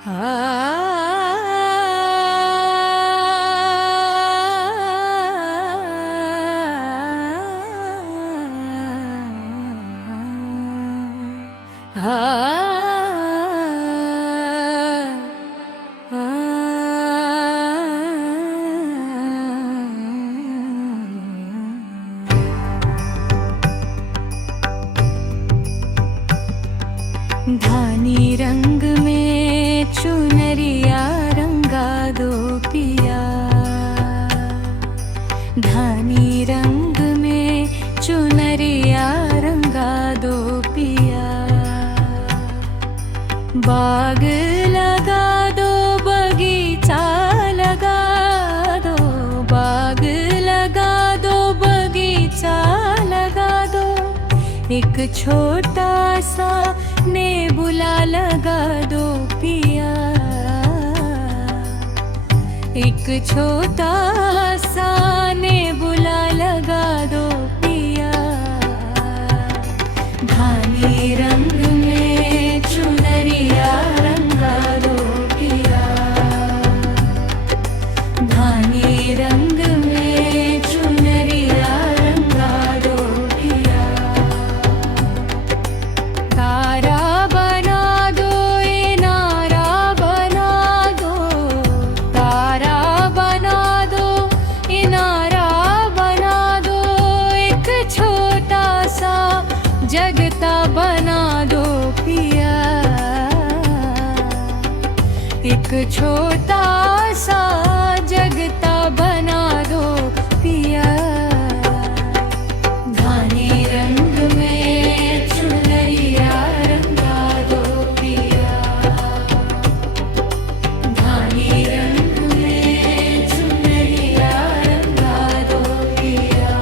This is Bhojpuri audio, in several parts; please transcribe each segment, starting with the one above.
धानी रंग में चुनरिया रंगा दो पिया, धानी रंग में चुनरिया रंगा दो पिया। बाग लगा दो, बगीचा लगा दो, बाग लगा दो, बगीचा लगा दो। एक छोटा सा नेबुला लगा दो पिया, एक छोटा सा नेबुला लगा दो पिया। धानी रंग में चुनरिया रंगा दो पिया, धानी रंग में चुनरिया रंगा दो पिया। तारा बना दो, इनारा बना दो, तारा बना दो, इनारा बना दो। एक छोटा सा जगता बना दो पिया, एक छोटा सा जगता बना दो पिया। धानी रंग में चुनरिया रंगा दो पिया, धानी रंग में चुनरिया रंगा दो पिया।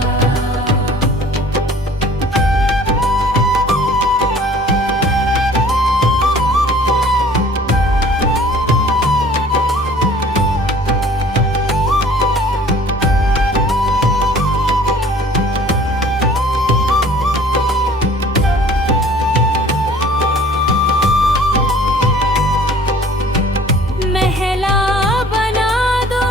महला बना दो,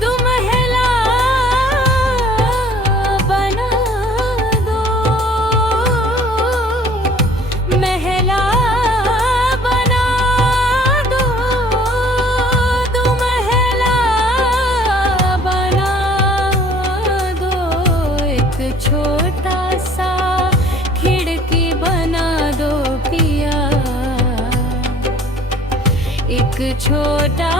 दुमहला बना दो, महला बना दो, दुमहला बना दो। एक छोटा सा खिड़की बना दो पिया, एक छोटा